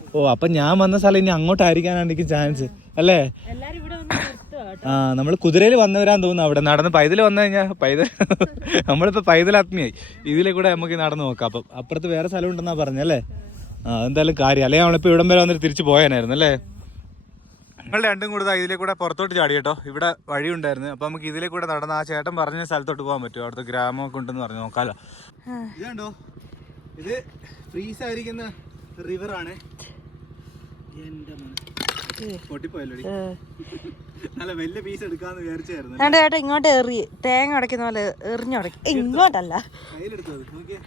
ഓ അപ്പൊ ഞാൻ വന്ന സ്ഥലം ഇനി അങ്ങോട്ടായിരിക്കാനാണ് എനിക്ക് ചാൻസ് അല്ലേ നമ്മൾ കുതിരയിൽ വന്നവരാന്ന് തോന്നുന്നു അവിടെ നടന്ന് പൈതൽ വന്നു കഴിഞ്ഞാൽ പൈതൽ നമ്മളിപ്പോ പൈതൽ ആത്മീയായി. ഇതിലെ കൂടെ നമുക്ക് നടന്നു നോക്കാം. അപ്പം അപ്പുറത്ത് വേറെ സ്ഥലം ഉണ്ടെന്നാ പറഞ്ഞല്ലേ ആ എന്തായാലും കാര്യം. അല്ലെങ്കിൽ നമ്മളിപ്പോ ഇവിടം വരെ വന്നിട്ട് തിരിച്ചു പോയാനായിരുന്നു അല്ലേ? ഞങ്ങൾ രണ്ടും കൂടെ ഇതിലെ കൂടെ പുറത്തോട്ട് ചാടി കേട്ടോ. ഇവിടെ വഴി ഉണ്ടായിരുന്നു അപ്പൊ നമുക്ക് ഇതിലെ കൂടെ നടന്ന് ആ ചേട്ടൻ പറഞ്ഞ സ്ഥലത്തോട്ട് പോകാൻ പറ്റും അവിടുത്തെ ഗ്രാമമൊക്കെ ഉണ്ടെന്ന് പറഞ്ഞു. നോക്കാലോ. ഇതുണ്ടോ ഇത് ഫ്രീസ് ആയിരിക്കുന്ന റിവർ ആണ്. എന്റെ പൊട്ടിപ്പോയല്ലോ. നല്ല വലിയ പീസ് എടുക്കാന്ന് വിചാരിച്ചായിരുന്നു ചേട്ടാ ഇങ്ങോട്ട് എറി. തേങ്ങ ഉടയ്ക്കുന്ന പോലെ എറിഞ്ഞുടക്കി ഇങ്ങോട്ടല്ല. കയ്യിലെടുത്തത് നോക്കിയേ.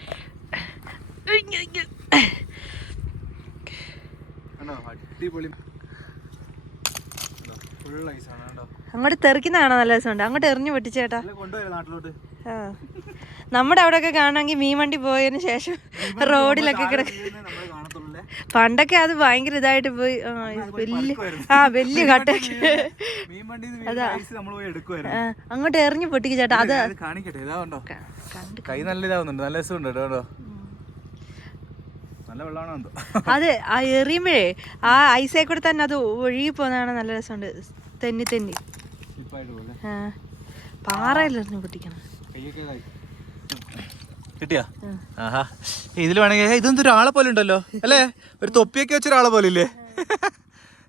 കണ്ടോ? അടിപൊളി. ഫുൾ ഐസാണ് കണ്ടോ? അങ്ങോട്ട് തെറിക്കുന്നതാണോ നല്ല രസമുണ്ട്. അങ്ങോട്ട് എറിഞ്ഞു പൊട്ടിച്ചേട്ടാ നമ്മുടെ അവിടെ നാട്ടിലോട്ട്. ആ. നമ്മുടെ അവിടെയൊക്കെ കാണണമെങ്കിൽ മീൻ വണ്ടി പോയതിന് ശേഷം റോഡിലൊക്കെ കിടക്ക പണ്ടൊക്കെ അത് ഭയങ്കര ഇതായിട്ട് പോയി ആ, വലിയ ആ വലിയ കട്ടൊക്കെ എടുക്കുമായിരുന്നു അങ്ങോട്ട് എറിഞ്ഞു പൊട്ടിക്ക് ചേട്ടാ അത് അത് കാണിക്കട്ടെ ഇതാ കണ്ടോ കൈ നല്ല ഇതാവുന്നുണ്ട് നല്ല രസമുണ്ട് കേട്ടോ അത് ആ എറിയുമ്പോഴേ ആ ഐസേ കൂടെ തന്നെ അത് ഒഴുകി പോകുന്നതാണ് നല്ല രസമുണ്ട്. തെന്നി തെന്നി. പാറയിലെറിഞ്ഞു പൊട്ടിക്കണം. കിട്ടിയാ? ആഹാ. ഇതിൽ വേണമെങ്കിൽ ഇതെന്തൊരു ഒരാളെ പോലെ ഉണ്ടല്ലോ അല്ലേ? ഒരു തൊപ്പിയൊക്കെ വെച്ചൊരാളെ പോലെ ഇല്ലേ?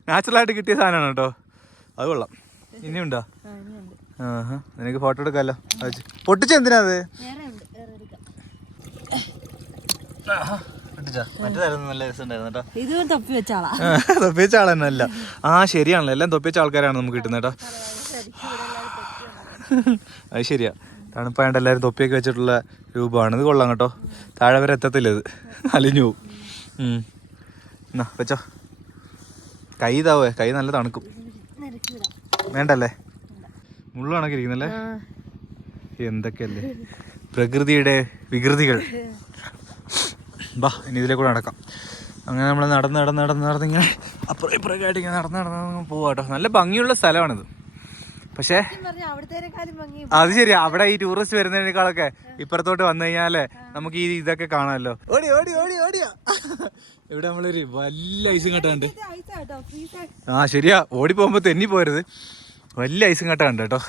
നാച്ചുറൽ ആയിട്ട് കിട്ടിയ സാധനമാണ് കേട്ടോ. അത് കൊള്ളാം. ഇനിയുണ്ടോ. ആഹാ. നിനക്ക് ഫോട്ടോ എടുക്കാമല്ലോ പൊട്ടിച്ച എന്തിനാ അത്? ആ, തൊപ്പിച്ച ആളെന്നല്ല ആ ശരിയാണല്ലോ. എല്ലാം തൊപ്പിച്ച ആൾക്കാരാണ് നമുക്ക് കിട്ടുന്നത് കേട്ടോ. അത് ശരിയാ. തണുപ്പായതുകൊണ്ട് എല്ലാവരും തൊപ്പിയൊക്കെ വെച്ചിട്ടുള്ള രൂപമാണ്. ഇത് കൊള്ളാം കേട്ടോ. താഴെ വരെ എത്തത്തില്ല ഇത്. അലിഞ്ഞു പോവും. എന്നാ വെച്ചോ. കൈ ഇതാവേ. കൈ നല്ല തണുക്കും. വേണ്ടല്ലേ? മുള്ളു ഇരിക്കുന്നല്ലേ? എന്തൊക്കെയല്ലേ? പ്രകൃതിയുടെ വികൃതികൾ. ബാ ഇനി ഇതിലെ കൂടെ നടക്കാം. അങ്ങനെ നമ്മൾ നടന്ന് നടന്ന് നടന്ന് നടന്നിങ്ങനെ അപ്പുറം ഇപ്പുറമൊക്കെ ആയിട്ട് ഇങ്ങനെ നടന്ന് നടന്ന് പോവാട്ടോ നല്ല ഭംഗിയുള്ള സ്ഥലമാണിത്. പക്ഷേ അത് ശരിയാ. അവിടെ ഈ ടൂറിസ്റ്റ് വരുന്നതിനേക്കാളൊക്കെ ഇപ്പുറത്തോട്ട് വന്നു കഴിഞ്ഞാലേ നമുക്ക് ഈ ഇതൊക്കെ കാണാമല്ലോ. ഓടി ഓടി ഓടി ഓടിയാ. ഇവിടെ നമ്മളൊരു വലിയ ഐസും കെട്ടാണ്ട് ആ ശരിയാ. ഓടി പോകുമ്പോൾ തെന്നി പോരുത്. വലിയ ഐസും കെട്ടാണ്ട് കേട്ടോ.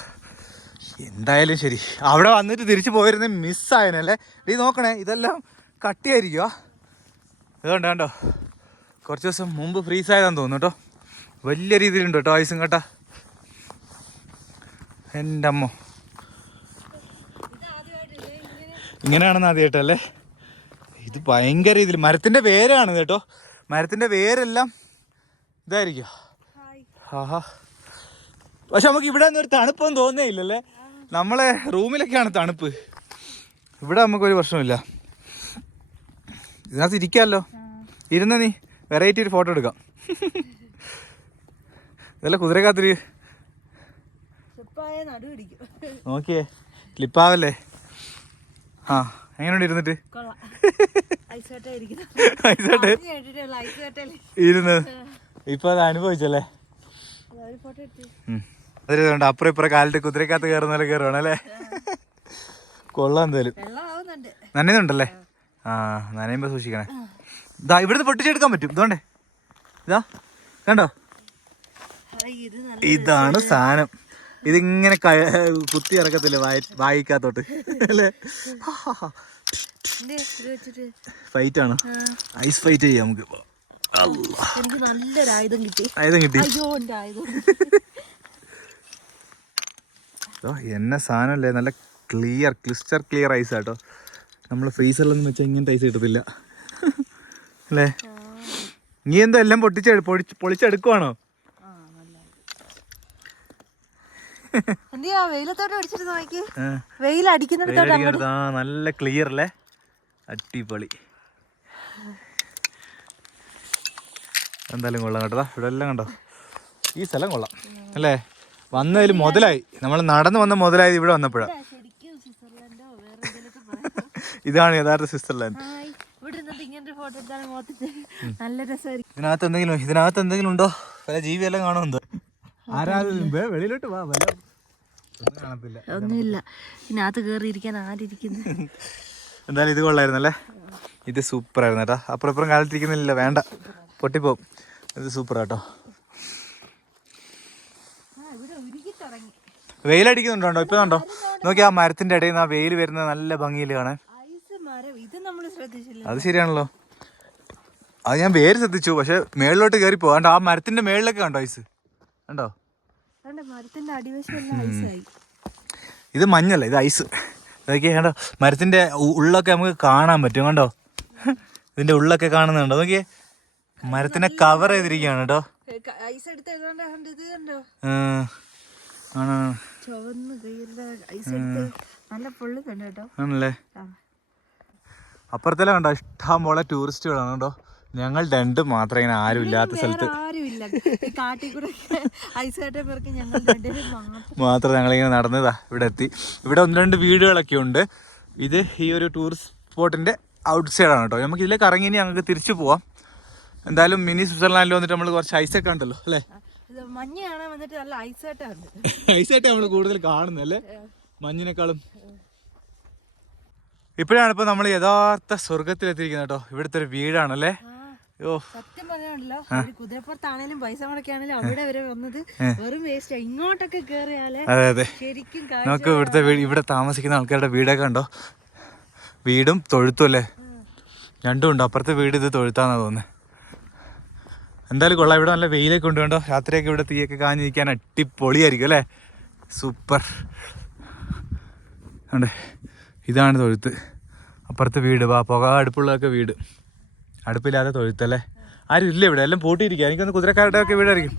എന്തായാലും ശരി. അവിടെ വന്നിട്ട് തിരിച്ചു പോയിരുന്ന മിസ്സായനല്ലേ നീ നോക്കണേ ഇതെല്ലാം കട്ടിയായിരിക്കോ അതുകൊണ്ട് കണ്ടോ കുറച്ച് ദിവസം മുമ്പ് ഫ്രീസ് ആയതാന്ന് തോന്നുന്നു കേട്ടോ. വലിയ രീതിയിലുണ്ട് കേട്ടോ ഐസും കട്ട എന്റെ അമ്മ ഇങ്ങനെയാണെന്ന് ആദ്യമായിട്ടല്ലേ ഇത് ഭയങ്കര ഇതിൽ മരത്തിന്റെ വേരാണ് കേട്ടോ. മരത്തിന്റെ വേരെല്ലാം ഇതായിരിക്കും. ആഹാ. പക്ഷെ നമുക്ക് ഇവിടെ ഒന്നും ഒരു തണുപ്പൊന്നും തോന്നേ ഇല്ലല്ലേ നമ്മളെ റൂമിലൊക്കെയാണ് തണുപ്പ്. ഇവിടെ നമുക്കൊരു പ്രശ്നമില്ല. ഇതിനകത്ത് ഇരിക്കാമല്ലോ. ഇരുന്ന നീ വെറൈറ്റി ഒരു ഫോട്ടോ എടുക്കാം. ഇതല്ല കുതിരക്കാത്തിരി ചെപ്പായ നടു പിടിക്കും. നോക്കിയേ ക്ലിപ്പാവല്ലേ? ആ എങ്ങനെയുണ്ട് ഇരുന്നിട്ട്? ഇരുന്ന്. ഇപ്പൊ അത് അനുഭവിച്ചല്ലേ? അതിലുണ്ട് അപ്പുറം ഇപ്പുറം കാലിട്ട് കുതിരക്കകത്ത് കയറുന്ന കയറുവാണല്ലേ കൊള്ളാം എന്തായാലും. നനയുന്നുണ്ടല്ലേ? ആ നനയുമ്പോ സൂക്ഷിക്കണേ. ഇതാ ഇവിടുന്ന് പൊട്ടിച്ചെടുക്കാൻ പറ്റും. ഇതുകൊണ്ടേ. ഇതാ കണ്ടോ? ഇതാണ് സാധനം. ഇതിങ്ങനെ കുത്തി ഇറക്കത്തില്ലേ വായി വായിക്കാത്തോട്ട്. അല്ലേ? ഫൈറ്റ് ആണ്? ഐസ് ഫൈറ്റ് ചെയ്യാം നമുക്ക്. എനിക്ക് നല്ലൊരു ആയുധം കിട്ടി. ആയുധം കിട്ടി? അയ്യോ ആയുധം. എന്നെ സാധനമല്ലേ? നല്ല ക്ലിയർ ക്ലിസ്റ്റർ ക്ലിയർ ഐസ് ആട്ടോ. നമ്മൾ ഫ്രീസറിലൊന്നും വെച്ചാൽ ഇങ്ങനത്തെ ഐസ് കിട്ടത്തില്ല. അല്ലേ? നീ എന്താ എല്ലാം പൊട്ടിച്ച് പൊളിച്ച് പൊളിച്ചെടുക്കുവാണോ? എന്തിയാ വെയിലത്തോട്ട് അടിച്ചിട്ട് നോക്കി. ആ. വെയിൽ അടിക്കുന്നിടത്തോട്ട് അങ്ങോട്ട് ആ നല്ല ക്ലിയർ അല്ലേ അടിപൊളി. എന്തായാലും കൊള്ളാം കേട്ടോ. ഇവിടെ എല്ലാം കണ്ടോ? ഈ സ്ഥലം കൊള്ളാം. അല്ലേ? വന്നതിൽ മുതലായി. നമ്മൾ നടന്നു വന്ന മുതലായത് ഇവിടെ വന്നപ്പോഴാണ് ഇതാണ് യഥാർത്ഥ സ്വിറ്റ്സർലാൻഡ്. ഇതിനകത്ത് എന്തെങ്കിലും ഇതിനകത്ത് എന്തെങ്കിലും ഉണ്ടോ? പല ജീവിയെല്ലാം കാണുന്നുണ്ടോ? ആരാ വെളിയിലോട്ട് വാ കാണത്തില്ല. ഒന്നുമില്ല. ഇതിനകത്ത് കയറിയിരിക്കാൻ ആരിയിരിക്കുന്നു? എന്തായാലും ഇത് കൊള്ളായിരുന്നല്ലേ? ഇത് സൂപ്പർ ആയിരുന്നു കേട്ടോ. അപ്പുറം ഇപ്പുറം കാലത്തിരിക്കുന്നില്ല വേണ്ട. പൊട്ടിപ്പോവും. ഇത് സൂപ്പർ കേട്ടോ. തുടങ്ങി വെയിലടിക്കുന്നുണ്ടോ? ഇപ്പൊ ഉണ്ടോ നോക്കി ആ മരത്തിന്റെ ഇടയിൽ നിന്ന് ആ വെയിൽ വരുന്നത് നല്ല ഭംഗിയിൽ കാണാൻ. ഐസ് മരം. ഇത് നമ്മൾ ശ്രദ്ധിച്ചില്ല. അത് ശരിയാണല്ലോ. അത് ഞാൻ പേര് ശ്രദ്ധിച്ചു പക്ഷെ മേളിലോട്ട് കയറി പോകാണ്ട് ആ മരത്തിന്റെ മേളിലൊക്കെ കണ്ടോ ഐസ്? കണ്ടോ? മരത്തിന്റെ ഐസായി. ഇത് മഞ്ഞല്ല? ഇത് ഐസ്. ഇതൊക്കെ കണ്ടോ? മരത്തിന്റെ ഉള്ളൊക്കെ നമുക്ക് കാണാൻ പറ്റും കണ്ടോ? ഇതിന്റെ ഉള്ളൊക്കെ കാണുന്നുണ്ടോ? നോക്കിയേ. മരത്തിനെ കവർ ചെയ്തിരിക്കുകയാണ് കേട്ടോ. ഐസ് എടുത്ത് ഇത് കണ്ടോ? ചുവന്ന് ഐസ് എടുത്ത് നല്ല പൊള്ളി കണ്ടു ആണല്ലേ. അപ്പുറത്തെല്ലാം കണ്ടോ? ഇഷ്ടം പോലെ ടൂറിസ്റ്റുകളാണ് കേട്ടോ. ഞങ്ങൾ രണ്ടും മാത്രം ഇങ്ങനെ ആരും ഇല്ലാത്ത സ്ഥലത്ത് (laughs) മാത്രം. ഞങ്ങളിങ്ങനെ നടന്നതാ ഇവിടെ എത്തി ഇവിടെ ഒന്ന് രണ്ട് വീടുകളൊക്കെ ഉണ്ട്. ഇത് ഈ ഒരു ടൂറിസ്റ്റ് സ്പോട്ടിന്റെ ഔട്ട് ആണ് കേട്ടോ. നമുക്ക് ഇതിലേക്ക് ഇറങ്ങി ഇനി ഞങ്ങൾക്ക് തിരിച്ചു പോവാം. എന്തായാലും മിനി സ്വിറ്റ്സർലാൻഡിൽ വന്നിട്ട് നമ്മൾ കുറച്ച് ഐസൊക്കെ ഉണ്ടല്ലോ അല്ലേ? ഇത് മഞ്ഞ് കാണാൻ വന്നിട്ട് നല്ല ഐസായിട്ട് നമ്മൾ കൂടുതൽ കാണുന്നല്ലേ മഞ്ഞിനേക്കാളും. ഇപ്പോഴാണ് ഇപ്പൊ നമ്മൾ യഥാർത്ഥ സ്വർഗത്തിലെത്തിയിരിക്കുന്നത് കേട്ടോ. ഇവിടുത്തെ ഒരു വീടാണല്ലേ? സത്യം പറയാണല്ലോ ഒരു കുതിരപ്പുറത്താണേലും പൈസ മുടക്കാണേലും അവിടെ വരെ വന്നത് വെറും വേസ്റ്റ് ഇങ്ങോട്ടൊക്കെ കേറിയാലേ അതെ അതെ. ശരിക്കും നമുക്ക് ഇവിടുത്തെ വീട് ഇവിടെ താമസിക്കുന്ന ആൾക്കാരുടെ വീടൊക്കെ ഉണ്ടോ വീടും തൊഴുത്തും അല്ലേ? രണ്ടും ഉണ്ട്. അപ്പുറത്തെ വീട് ഇത് തൊഴുത്താന്നാ തോന്നുന്നത് എന്തായാലും കൊള്ളാം. ഇവിടെ നല്ല വെയിലൊക്കെ ഉണ്ട് കണ്ടോ? രാത്രിയൊക്കെ ഇവിടെ തീയൊക്കെ കാഞ്ഞിരിക്കാൻ അടിപൊളിയായിരിക്കും അല്ലേ? സൂപ്പർ. ഉണ്ട് ഇതാണ് തൊഴുത്ത്. അപ്പുറത്തെ വീട്. വാ പുക അടുപ്പുള്ളതൊക്കെ വീട്. അടുപ്പില്ലാതെ തൊഴുത്തല്ലേ? ആരും ഇല്ല ഇവിടെ. എല്ലാം പൂട്ടിയിരിക്കുക എനിക്കൊന്ന് കുതിരക്കാരുടെ ഒക്കെ ഇവിടെ ആയിരിക്കും.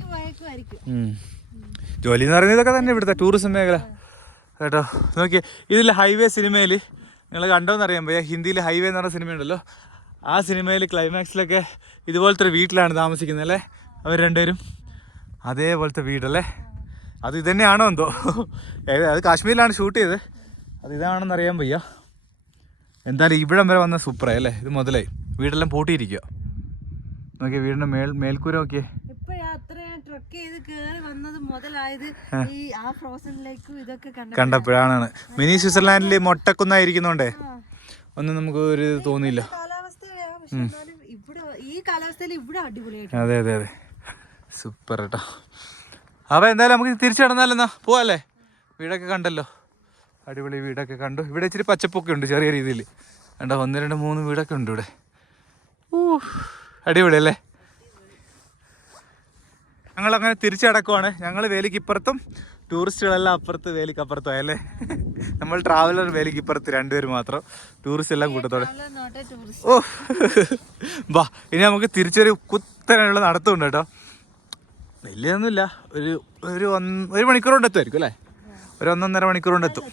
ജോലി എന്ന് പറയുന്നത് ഇതൊക്കെ തന്നെ ഇവിടുത്തെ ടൂറിസം മേഖല. കേട്ടോ നോക്കിയേ. ഇതിൽ ഹൈവേ സിനിമയിൽ നിങ്ങൾ കണ്ടോന്ന് അറിയാൻ പോയ ഹിന്ദിയിൽ ഹൈവേ എന്ന് പറഞ്ഞ സിനിമ ഉണ്ടല്ലോ ആ സിനിമയിൽ ക്ലൈമാക്സിലൊക്കെ ഇതുപോലത്തെ ഒരു വീട്ടിലാണ് താമസിക്കുന്നത് അല്ലേ? അവർ രണ്ടുപേരും. അതേപോലത്തെ വീടല്ലേ? അത് ഇതന്നെയാണോ എന്തോ? അത് കാശ്മീരിലാണ് ഷൂട്ട് ചെയ്തത്. അത് ഇതാണെന്ന് അറിയാൻ വയ്യ. എന്തായാലും ഇവിടം വരെ വന്ന സൂപ്പറായി അല്ലേ? ഇത് മുതലായി. വീടെല്ലാം പൂട്ടിയിരിക്കുക നോക്കിയേ വീടിന്റെ മേൽ മേൽക്കൂര നോക്കിയേ. കണ്ടപ്പോഴാണ്. മിനി സ്വിറ്റ്സർലാൻഡിൽ മൊട്ടക്കുന്നായിരിക്കുന്നോണ്ടേ ഒന്നും നമുക്ക് ഒരു തോന്നിയില്ല. അതെ അതെ അതെ. സൂപ്പർ കേട്ടോ അപ്പൊ എന്തായാലും നമുക്ക് തിരിച്ചു നടന്നാലെന്നാ പോവാല്ലേ? വീടൊക്കെ കണ്ടല്ലോ. അടിപൊളി വീടൊക്കെ കണ്ടു. ഇവിടെ ഇച്ചിരി പച്ചപ്പൊക്കെ ഉണ്ട് ചെറിയ രീതിയിൽ കണ്ടോ ഒന്ന് രണ്ട് മൂന്ന് വീടൊക്കെ ഉണ്ട് ഇവിടെ. അടിപൊളി അല്ലേ ഞങ്ങൾ അങ്ങനെ തിരിച്ചടക്കുവാണ്. ഞങ്ങൾ വേലിക്കിപ്പുറത്തും ടൂറിസ്റ്റുകളെല്ലാം അപ്പുറത്ത് വേലിക്കപ്പുറത്തും അല്ലേ? നമ്മൾ ട്രാവലർ വേലിക്കിപ്പുറത്ത് രണ്ടുപേരും മാത്രം ടൂറിസ്റ്റ് എല്ലാം കൂട്ടത്തോടെ ഓ വാ ഇനി നമുക്ക് തിരിച്ചൊരു കുത്തനുള്ള നടത്തുണ്ട് കേട്ടോ. വലിയൊന്നുമില്ല. ഒരു ഒരു ഒരു മണിക്കൂർ കൊണ്ട് എത്തുമായിരിക്കും അല്ലേ? ഒരു ഒന്നൊന്നര മണിക്കൂർ കൊണ്ട് എത്തും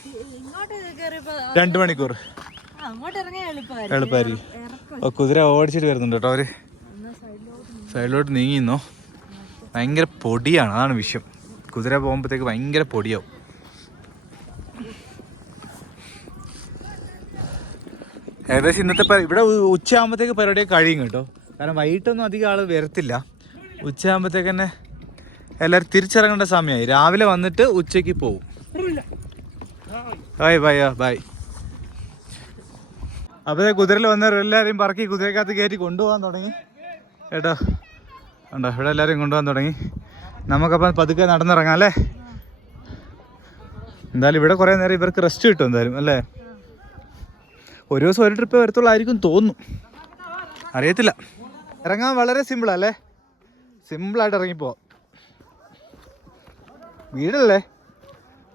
രണ്ട് മണിക്കൂർ എളുപ്പമായിരിക്കും. കുതിര ഓടിച്ചിട്ട് വരുന്നുണ്ട് കേട്ടോ അവർ. സൈഡിലോട്ട് നീങ്ങി നീങ്ങിന്നോ? ഭയങ്കര പൊടിയാണ് അതാണ് വിഷയം. കുതിര പോകുമ്പോഴത്തേക്ക് ഭയങ്കര പൊടിയാവും. ഏകദേശം ഇന്നത്തെ ഇവിടെ ഉച്ചയാകുമ്പോഴത്തേക്ക് പരിപാടിയൊക്കെ കഴിയും കേട്ടോ. കാരണം വൈകിട്ടൊന്നും അധികം ആൾ വരത്തില്ല. ഉച്ചയാകുമ്പോഴത്തേക്ക് തന്നെ എല്ലാവരും തിരിച്ചിറങ്ങേണ്ട സമയമായി. രാവിലെ വന്നിട്ട് ഉച്ചയ്ക്ക് പോവും. Bye bye bye. അപ്പോൾ കുതിരയിൽ വന്നവരെല്ലാവരെയും പറക്കി കുതിരക്കകത്ത് കയറ്റി കൊണ്ടുപോകാൻ തുടങ്ങി. കേട്ടോ? ഉണ്ടോ ഇവിടെ എല്ലാവരെയും കൊണ്ടുപോകാൻ തുടങ്ങി. നമുക്കപ്പം പതുക്കെ നടന്നിറങ്ങാം അല്ലേ? എന്തായാലും ഇവിടെ കുറേ നേരം ഇവർക്ക് റെസ്റ്റ് കിട്ടും എന്തായാലും അല്ലേ? ഒരു ദിവസം ഒരു ട്രിപ്പ് വരത്തുള്ളായിരിക്കും തോന്നുന്നു. അറിയത്തില്ല. ഇറങ്ങാൻ വളരെ സിമ്പിളല്ലേ സിമ്പിളായിട്ട് ഇറങ്ങിപ്പോവാം വീടല്ലേ?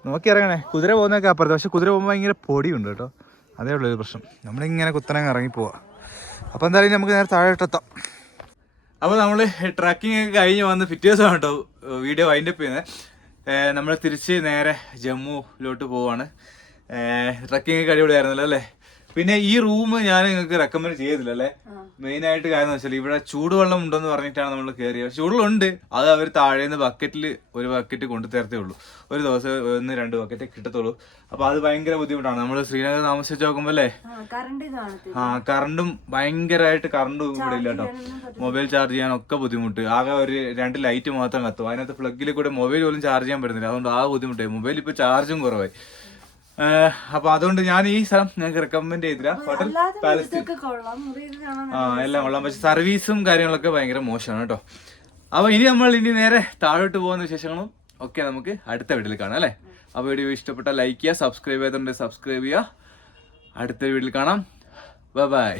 നോക്കി ഇറങ്ങണേ. കുതിര പോകുന്നതൊക്കെ അപ്പുറത്ത്. പക്ഷെ കുതിര പോകുമ്പോൾ ഭയങ്കര പൊടിയുണ്ട് കേട്ടോ. അതേ ഉള്ളൊരു പ്രശ്നം. നമ്മളിങ്ങനെ കുത്തനങ്ങ് ഇറങ്ങിപ്പോവാ അപ്പോൾ എന്തായാലും നമുക്ക് നേരെ താഴോട്ടെത്താം അപ്പോൾ നമ്മൾ ട്രക്കിംഗ് ഒക്കെ കഴിഞ്ഞ് വന്ന് പിറ്റേ ദിവസമാണ് കേട്ടോ വീഡിയോ വൈൻഡപ്പ് ചെയ്യുന്നത്. നമ്മൾ തിരിച്ച് നേരെ ജമ്മുവിലോട്ട് പോവാണ്. ട്രക്കിംഗ് ഒക്കെ അടിപൊളിയായിരുന്നല്ലോ അല്ലേ? പിന്നെ ഈ റൂം ഞാൻ നിങ്ങൾക്ക് റെക്കമെൻഡ് ചെയ്തില്ല അല്ലേ മെയിൻ ആയിട്ട് കാര്യം എന്ന് വെച്ചാൽ ഇവിടെ ചൂടുവെള്ളം ഉണ്ടെന്ന് പറഞ്ഞിട്ടാണ് നമ്മൾ കയറിയത് ചൂടുവെള്ളം ഉണ്ട് അത് അവർ താഴേന്ന് ബക്കറ്റിൽ ഒരു ബക്കറ്റ് കൊണ്ടു തരത്തേ ഉള്ളൂ. ഒരു ദിവസം ഒന്ന് രണ്ട് ബക്കറ്റ് കിട്ടത്തുള്ളൂ. അപ്പൊ അത് ഭയങ്കര ബുദ്ധിമുട്ടാണ്. നമ്മൾ ശ്രീനഗർ താമസിച്ച് നോക്കുമ്പോ അല്ലേ? ആ കറണ്ടും ഭയങ്കരമായിട്ട് കറണ്ടും ഇവിടെ ഇല്ല കേട്ടോ. മൊബൈൽ ചാർജ് ചെയ്യാൻ ഒക്കെ ബുദ്ധിമുട്ട്. ആകെ ഒരു രണ്ട് ലൈറ്റ് മാത്രം കത്തും. അതിനകത്ത് പ്ലഗിൽ കൂടെ മൊബൈൽ പോലും ചാർജ് ചെയ്യാൻ പറ്റുന്നില്ല. അതുകൊണ്ട് ആ ബുദ്ധിമുട്ടായി. മൊബൈൽ ഇപ്പൊ ചാർജും കുറവായി. ഏഹ്, അപ്പൊ അതുകൊണ്ട് ഞാൻ ഈ സ്ഥലം ഞങ്ങൾക്ക് റെക്കമെൻഡ് ചെയ്തില്ല. ഹോട്ടൽ പാലസ് ആ എല്ലാം കൊള്ളാം. പക്ഷെ സർവീസും കാര്യങ്ങളൊക്കെ ഭയങ്കര മോശമാണ് കേട്ടോ. അപ്പൊ ഇനി നമ്മൾ ഇനി നേരെ താഴോട്ട് പോകുന്ന വിശേഷങ്ങളും ഒക്കെ നമുക്ക് അടുത്ത വീട്ടിൽ കാണാം അല്ലേ? അപ്പൊ വീഡിയോ ഇഷ്ടപ്പെട്ട ലൈക്ക് ചെയ്യുക സബ്സ്ക്രൈബ് ചെയ്തിട്ടുണ്ട് സബ്സ്ക്രൈബ് ചെയ്യുക. അടുത്ത വീട്ടിൽ കാണാം. ബൈ